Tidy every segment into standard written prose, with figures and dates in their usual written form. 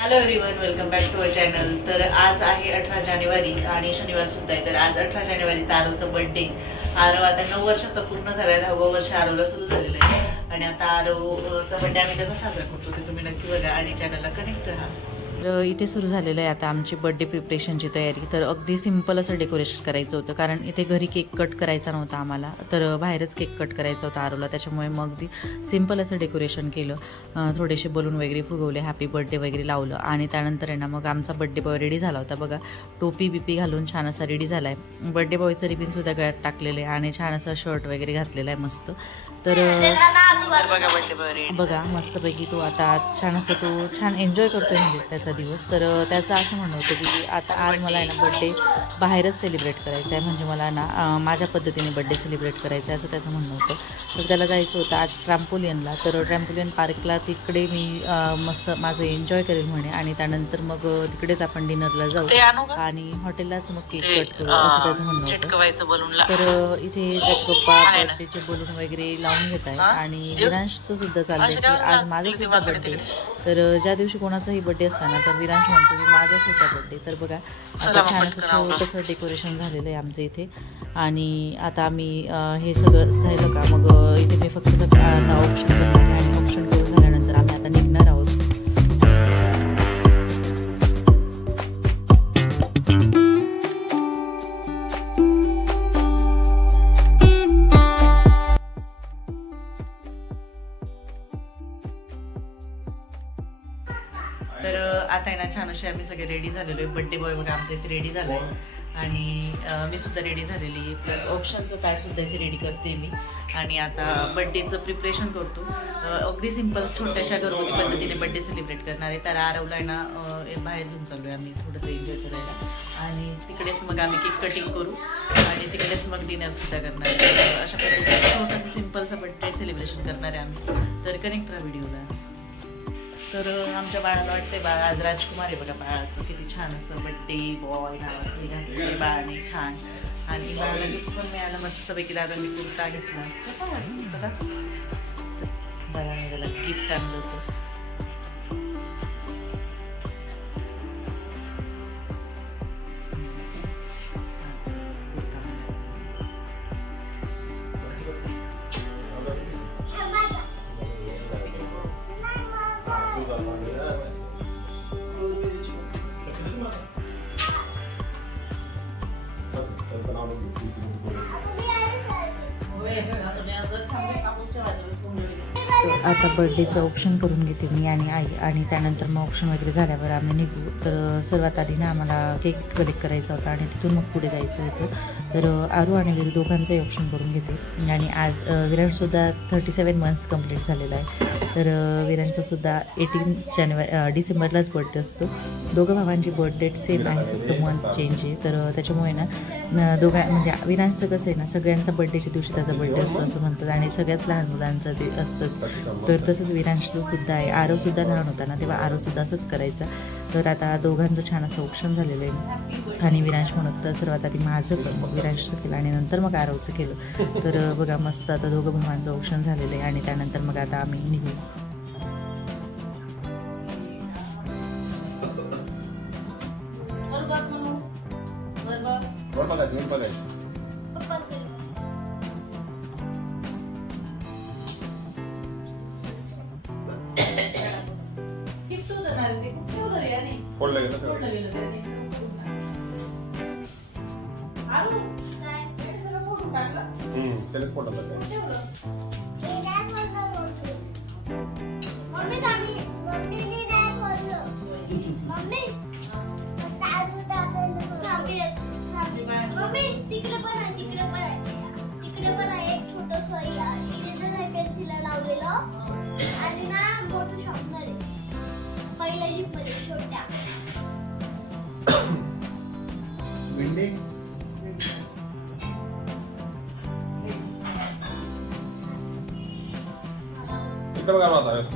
Hello everyone, welcome back to our channel. तर आज आहे 18 जानेवारी आणि शनिवार सुद्धा आहे। तर आज 18 जानेवारीचा आरवचा बर्थडे। आरव आता 9 वर्षाचा पूर्ण झालाय, 10वं वर्ष आरवला सुरू झालेलं आहे। आणि आता आरवचा बर्थडे आम्ही कसा साजरा करतो ते तुम्ही नक्की बघा आणि चॅनलला कनेक्ट राहा। तर इथे सुरू झालेलं आहे आता आमची बर्थडे प्रिपरेशनची तयारी। तर अगदी सिंपल असं डेकोरेशन करायचं होतं, कारण इथे घरी केक कट करायचा नव्हता आम्हाला, तर बाहेरच केक कट करायचा होता आरवला। त्याच्यामुळे मग अगदी सिंपल असं डेकोरेशन केलं, थोडेसे बलून वगैरे फुगवले, हॅपी बर्थडे वगैरे लावलं आणि त्यानंतर आहे ना मग आमचा बर्थडे बॉय रेडी झाला होता। बघा टोपी बिपी घालून छान असा रेडी झाला आहे। बर्थडे बॉयचं रिबिनसुद्धा गळ्यात टाकलेलं आहे आणि छान असं शर्ट वगैरे घातलेलं आहे मस्त। तर बघा मस्तपैकी तो आता छान असं तो छान एन्जॉय करतोय म्हणजे त्याचा दिवस। तर त्याचं असं म्हणणं होतं की आता आज मला आहे ना बड्डे बाहेरच सेलिब्रेट करायचा आहे, म्हणजे मला ना माझ्या पद्धतीने बड्डे सेलिब्रेट करायचा आहे असं त्याचं म्हणणं होतं। तर त्याला जायचं होतं आज ट्रॅम्पोलियनला। तर ट्रॅम्पोलियन पार्कला तिकडे मी मस्त माझं एन्जॉय करेल म्हणे आणि त्यानंतर मग तिकडेच आपण डिनरला जाऊ आणि हॉटेललाच मग केक कट करू असं त्याचं म्हणणं होतं। तर इथे त्याचे पप्पा बर्थडेचे बलून वगैरे लावून घेत आहे आणि विरांशचं सुद्धा चाललंय की आज माझा सुद्धा बर्थडे। तर ज्या दिवशी कोणाचाही बर्थडे असला ना तर विरांश म्हणतो की माझा सुद्धा बर्थडे। तर बघा आता छान असं छोटंसं डेकोरेशन झालेलं आहे आमचं इथे। आणि आता आम्ही हे सगळं झालं का मग इथे मी फक्त सगळं आता ऑप्शन करणार आहे आणि ऑप्शन करून झाल्यानंतर आम्ही आता निघणार आहोत। तर आता आहे ना छान असे आम्ही सगळे रेडी झालेलो आहे। बड्डे बॉय बघा आमचं इथे रेडी झालं आहे आणि मी सुद्धा रेडी झालेली आहे, प्लस ऑप्शनचं ताटसुद्धा इथे रेडी करते मी आणि आता बड्डेचं प्रिपरेशन करतो। अगदी सिंपल छोट्याशा घरगुती पद्धतीने बड्डे सेलिब्रेट करणार आहे। तर आरवला आहे ना बाहेर घेऊन चाललो आहे आम्ही थोडंसं एन्जॉय करायला आणि तिकडेच मग आम्ही केक कटिंग करू आणि तिकडेच मग डिनरसुद्धा करणार आहे। अशा पद्धतीने छोटंसं सिंपलचं बड्डे सेलिब्रेशन करणार आहे आम्ही। तर कनेक्ट राहा व्हिडिओला। तर आमच्या बाळाला वाटतंय बाळ आज राजकुमार आहे बघा। बाळाचं किती छान असं बड्डे बॉय नावाचं घातलं बाळाने छान आणि बाळाला गिफ्ट पण मिळालं मस्तपैकी। दादांनी कुर्ता घेतला कसा वाटतं दादाने त्याला गिफ्ट आणलं होतं। आता बर्थडेचं ऑप्शन करून घेते मी आणि आई आणि त्यानंतर मग ऑप्शन वगैरे झाल्यावर आम्ही निघू। तर सर्वात आधी ना आम्हाला केक कलेक्ट करायचा होता आणि तिथून मग पुढे जायचं होतं। तर आरू आणि विरू दोघांचंही ऑप्शन करून घेते आणि आज विरांशसुद्धा 37 मंथ्स कंप्लीट झालेला आहे। तर विरांशचासुद्धा 18 डिसेंबरलाच बर्थडे असतो। दोघं भावांची बर्थ डेट सेम आहे, फक्त मंथ चेंज आहे। तर त्याच्यामुळे ना म्हणजे विरांशचं कसं आहे ना सगळ्यांचा बर्थडेच्या दिवशी त्याचा बर्थडे असतो असं म्हणतात आणि सगळ्याच लहान मुलांचं ते असतंच। तर तसंच विरांशचं सुद्धा आहे। आरवसुद्धा लहान होता ना तेव्हा आरवसुद्धा असंच करायचा। तर आता दोघांचं छान असं ऑप्शन झालेलं आहे आणि विरांश म्हणत तर सर्वात आधी माझं पण मग विरांशचं केलं आणि नंतर मग आरवचं केलं। तर बघा मस्त आता दोघं भावांचं ऑप्शन झालेलं आहे आणि त्यानंतर मग आता आम्ही निघू। Kita bagaimana terus?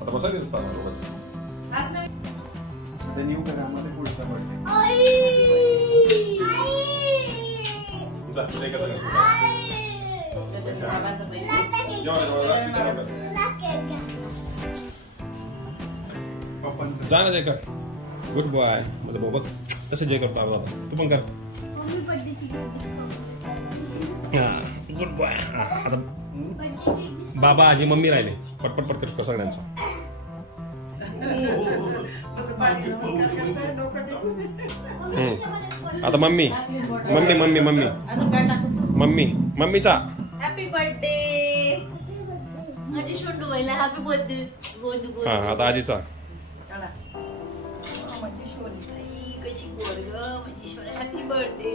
Потому что это стало. The new grandmother food somebody. Ai! जा ना जय कर. Good boy. माझा भाऊ बघ कसं जय करतो आता. तू पण कर. हा गुड बॉय. आता बाबा आजी मम्मी राहिले. पटपट पटकट कर सगळ्यांचा. आता mummy mummy mummy mummy mummy मम्मीचा हॅपी बर्थडे माझी शोंडू व्हायला. Happy birthday. हा आता आजीचा. Happy birthday.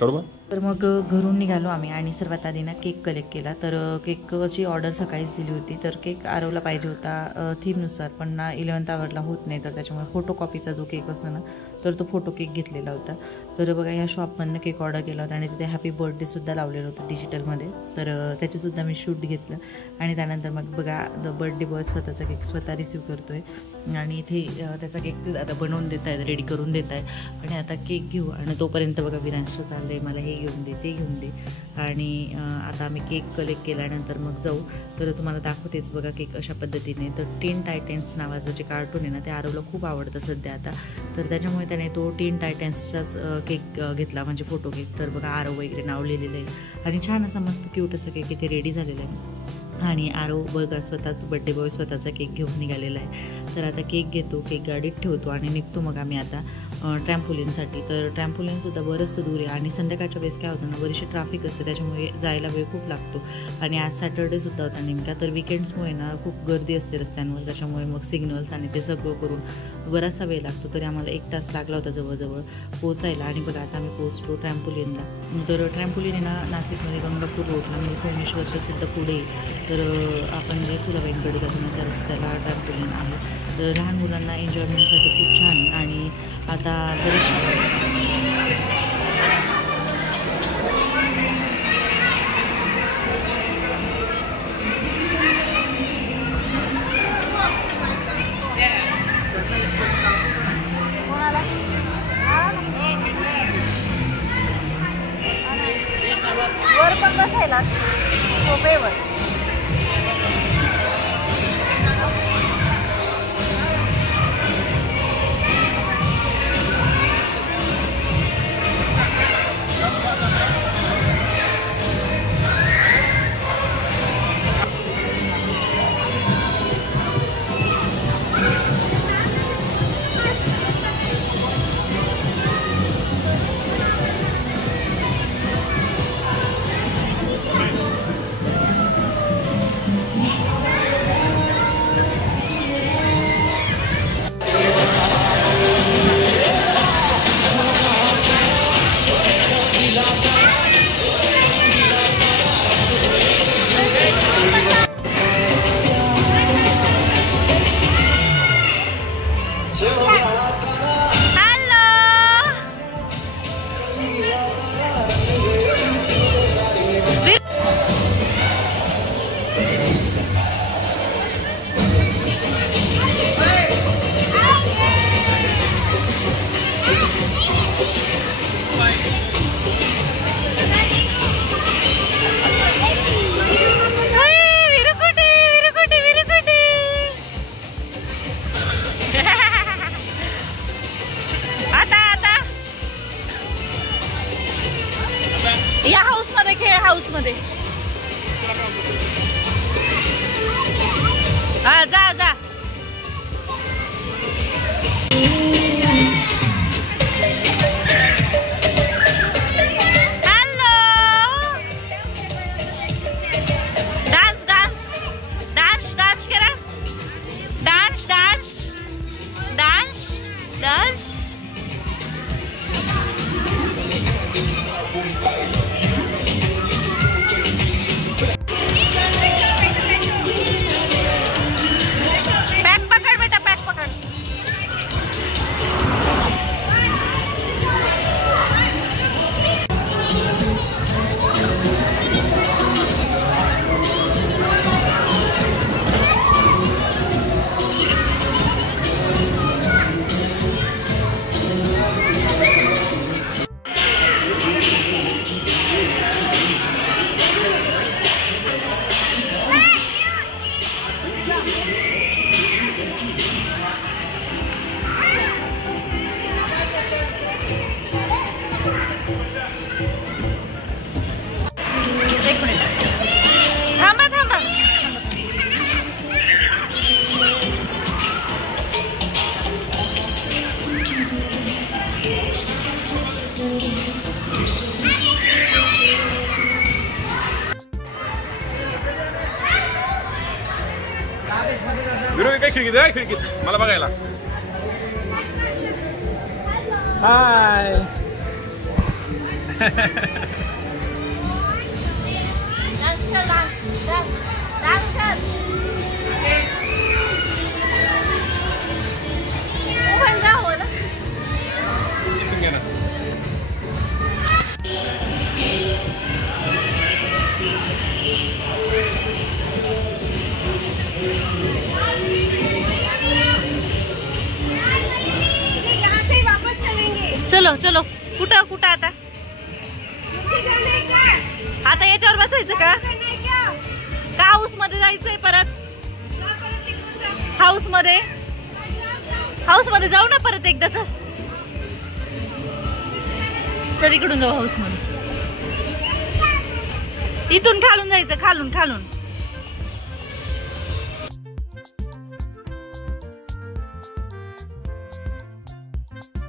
करू बा. तर मग घरून निघालो आम्ही आणि सर्वात आधी ना केक कलेक्ट केला. तर केकची ऑर्डर सकाळीच दिली होती. तर केक आरवला पाहिजे होता थीमनुसार, पण ना 11th आवरला होत नाही. तर त्याच्यामुळे फोटोकॉपीचा जो केक असतो ना तर तो फोटो केक घेतलेला होता. तर बघा ह्या शॉपमधनं केक ऑर्डर केला होता आणि तिथे हॅपी बर्थडेसुद्धा लावलेलं होतं डिजिटलमध्ये. तर त्याचेसुद्धा मी शूट घेतलं आणि त्यानंतर मग बघा बर्थडे बॉय स्वतःचा केक स्वतः रिसीव करतो आहे आणि इथे त्याचा केक आता बनवून देत आहेत, रेडी करून देत आहे. आणि आता केक घेऊ आणि तोपर्यंत बघा विरांश चाललं आहे मला हे घेऊन दे ते घेऊन दे. आणि आता आम्ही केक कलेक्ट केल्यानंतर मग जाऊ. तर तुम्हाला दाखवतेच बघा केक अशा पद्धतीने. तर टीन टायटन्स नावाचं जे कार्टून आहे ना ते आरवला खूप आवडतं सध्या आता. तर त्याच्यामुळे त्याने तो टीन टायटन्सचाच केक घेतला म्हणजे फोटो केक. तर बघा आरव वगैरे नाव लिहिलेलं आहे आणि छान असा मस्त क्यूट असं केक इथे रेडी झालेलं आहे. आणि आरव बघा स्वतःच बड्डे बॉय स्वतःचा केक घेऊन निघालेला आहे. तर आता केक घेतो, केक गाडीत ठेवतो आणि निघतो मग आम्ही आता ट्रॅम्पोलिनसाठी. तर ट्रॅम्पोलिनसुद्धा बरंचसं दूर आहे आणि संध्याकाळच्या वेळेस काय होतं ना बरीचशी ट्रॅफिक असते त्याच्यामुळे जायला वेळ खूप लागतो. आणि आज सॅटर्डेसुद्धा होता नेमका. तर विकेंड्समुळे ना खूप गर्दी असते रस्त्यांवर, त्याच्यामुळे मग सिग्नल्स आणि ते सगळं करून बराचसा वेळ लागतो. तरी आम्हाला 1 तास लागला होता जवळजवळ पोहोचायला. आणि बघा आता आम्ही पोहोचलो ट्रॅम्पोलिनला. तर ट्रॅम्पोलिन आहे ना नाशिकमध्ये गंगापूर रोडला म्हणजे सोमेश्वरच्या सुद्धा पुढे. तर आपण जे सुलाबाईंकडे जातो ना त्या रस्त्याला ट्रॅम्पोलिन आहे. तर लहान मुलांना एन्जॉयमेंटसाठी खूप छान. आणि आता वर पण बसायला सोपेवर. या हाऊसमध्ये खेळ, हाऊसमध्ये. हा जा जा. Hello. Dance dance dance dance करा. Dance dance dance dance. विरोधी काय खिडकीत आहे खिडकीत मला बघायला. हाय. चलो चलो. कुठं कुठं आता आता याच्यावर बसायचं का हाऊस मध्ये जायचंय परत. हाऊस मध्ये जाऊ ना परत एकदाच. चल इकडून जाऊ हाऊस मध्ये. इथून खालून जायचं खालून खालून.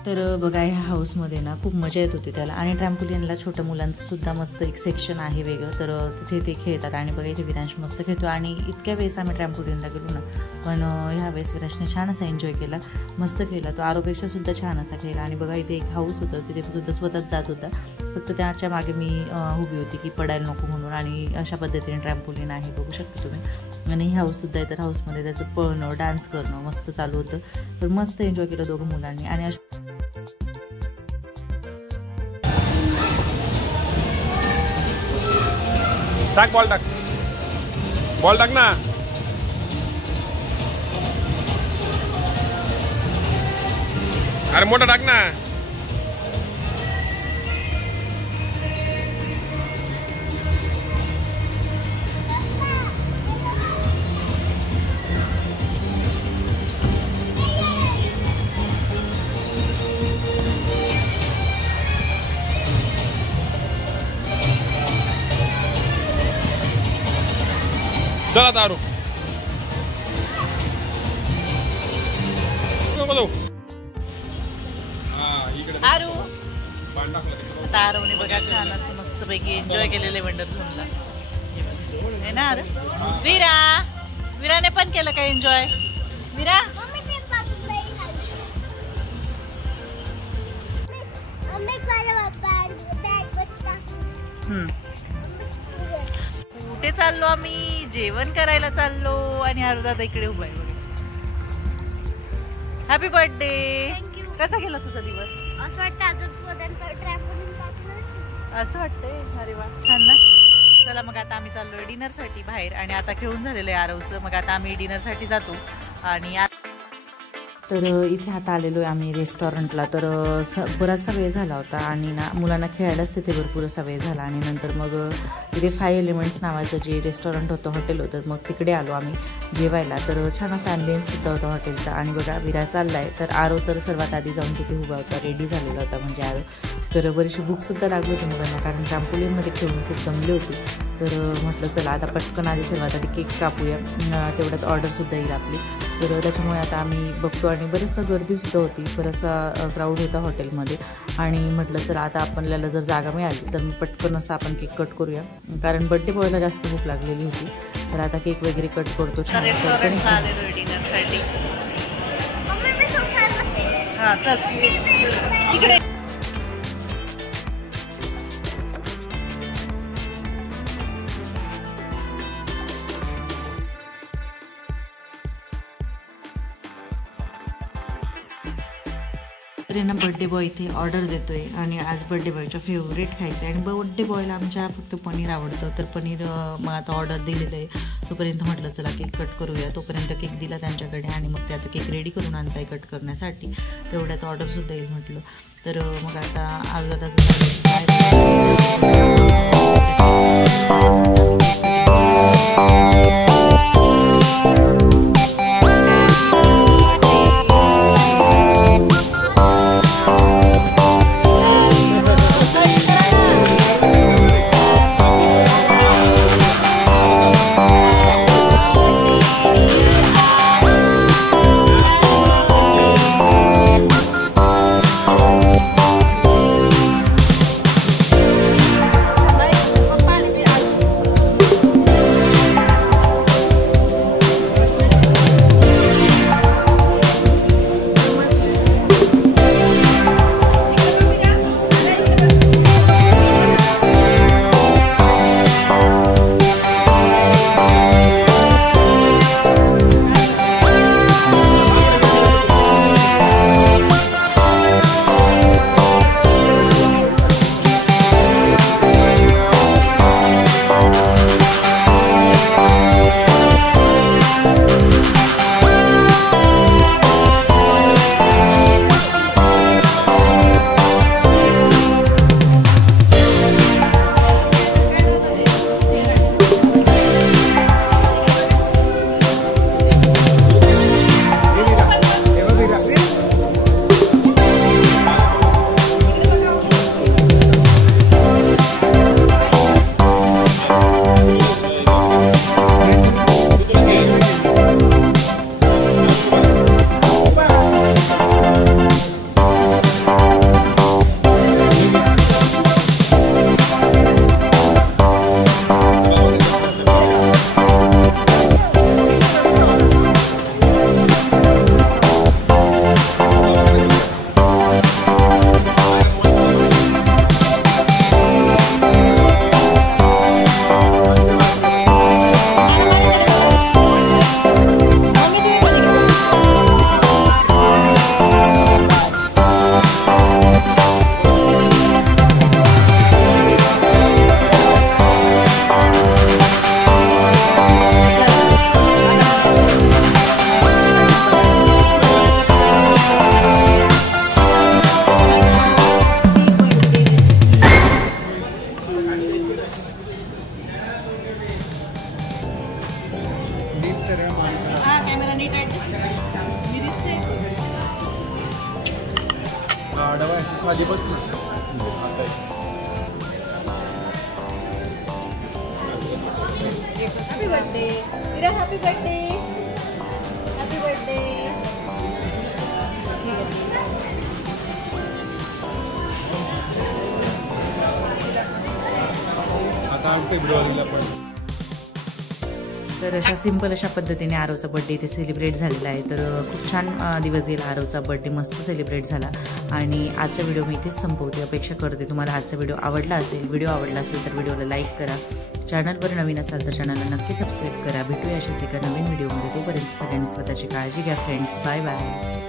तर बघा ह्या हाऊसमध्ये ना खूप मजा येत होती त्याला. आणि ट्रॅम्पोलिनला छोट्या मुलांचं सुद्धा मस्त एक सेक्शन आहे वेगळं, तर तिथे ते खेळतात. आणि बघा इथे विरांश मस्त खेळतो. आणि इतक्या वेळेस आम्ही ट्रॅम्पोलिनला गेलो ना, पण ह्या वेळेस विरांशने छान असा एन्जॉय केला, मस्त खेळला तो. आरोपेक्षा सुद्धा छान असा खेळला. आणि बघा इथे एक हाऊस होतं, तिथे सुद्धा स्वतःच जात होता, फक्त त्याच्या मागे मी उभी होती की पडायला नको म्हणून. आणि अशा पद्धतीने ट्रॅम्पोलिन आहे, बघू शकता तुम्ही. आणि ही हाऊससुद्धा आहे, तर हाऊसमध्ये त्याचं पळणं डान्स करणं मस्त चालू होतं. तर मस्त एन्जॉय केलं दोघं मुलांनी. आणि टाक बॉल टाक ना. अरे मोठा टाक ना. चला दारू आरू. आता आरवने बघा छान असं मस्त पैकी एन्जॉय केलेले वंडर झोनला आहे ना. अरे विराने पण केलं का एन्जॉय. विरा कुठे चाललो आम्ही. जेवण करायला चाललो. आणि दादा इकडे उभा आहे. Happy birthday. कसा गेला तुझा दिवस. असं वाटतंय. अरे वा छान ना. चला मग आता आम्ही चाललोय डिनरसाठी बाहेर. आणि आता खेळून झालेलं आहे आरवचं. मग आता आम्ही डिनरसाठी जातो. आणि तर इथे आता आलेलो आहे आम्ही रेस्टॉरंटला. तर बराचसा वेळ झाला होता आणि ना मुलांना खेळायलाच तिथे भरपूर असा वेळ झाला. आणि नंतर मग तिथे 5 एलिमेंट्स नावाचं जे रेस्टॉरंट होतं, हॉटेल होतं, मग तिकडे आलो आम्ही जेवायला. तर छान असा ॲम्बियन्ससुद्धा होता हॉटेलचा. आणि बघा विरा चालला आहे. तर आरो तर सर्वात आधी जाऊन तिथे उभा होता, रेडी झालेला होता म्हणजे आरो. तर बरीचशी भूकसुद्धा लागली होती मुलांना, कारण ट्रॅम्पोलिनमध्ये खेळून खूप जमले होते. तर म्हटलं चला आता पटकन आधी सर्वात आधी केक कापूया, तेवढ्यात ऑर्डरसुद्धा येईल आपली. तर त्याच्यामुळे आता आम्ही बघतो. आणि बरेचसा गर्दीसुद्धा होती, बराचसा क्राऊड होता हॉटेलमध्ये. आणि म्हटलं चला आता आपल्याला जर जागा मिळाली तर मी पटकन असं आपण केक कट करूया, कारण बड्डे बॉयला जास्त भूक लागलेली होती. तर आता केक वगैरे कट करतो छान. तर ना बड्डे बॉय इथे ऑर्डर देतोय. आणि आज बड्डे बॉयच्या फेवरेट खायचं आहे. आणि बड्डे बॉयला आमच्या फक्त पनीर आवडतं, तर पनीर मग आता ऑर्डर दिलेलं आहे. तोपर्यंत म्हटलं चला केक कट करूया. तोपर्यंत केक दिला त्यांच्याकडे. आणि मग ते आता केक रेडी करून आणताय कट करण्यासाठी. तेवढ्यात ऑर्डरसुद्धा येईल म्हटलं. तर मग आता अर्धा हॅपी बर्थडे विरा, हॅपी बर्थडे, हॅपी बर्थडे. आता 8 फेब्रुवारीला पण. तर अशा सिंपल अशा पद्धतीने आरवचा बड्डे इथे सेलिब्रेट झालेला आहे. तर खूप छान दिवस गेला. आरवचा बड्डे मस्त सेलिब्रेट झाला. आणि आजचा व्हिडिओ मी इथेच संपवते. अपेक्षा करते तुम्हाला आजचा व्हिडिओ आवडला असेल. व्हिडिओ आवडला असेल तर व्हिडिओला लाईक करा. चॅनलवर नवीन असाल तर चॅनलला नक्की सबस्क्राईब करा. भेटूया अशाच एका नवीन व्हिडिओमध्ये. तोपर्यंत सगळ्यांनी स्वतःची काळजी घ्या फ्रेंड्स. Bye bye.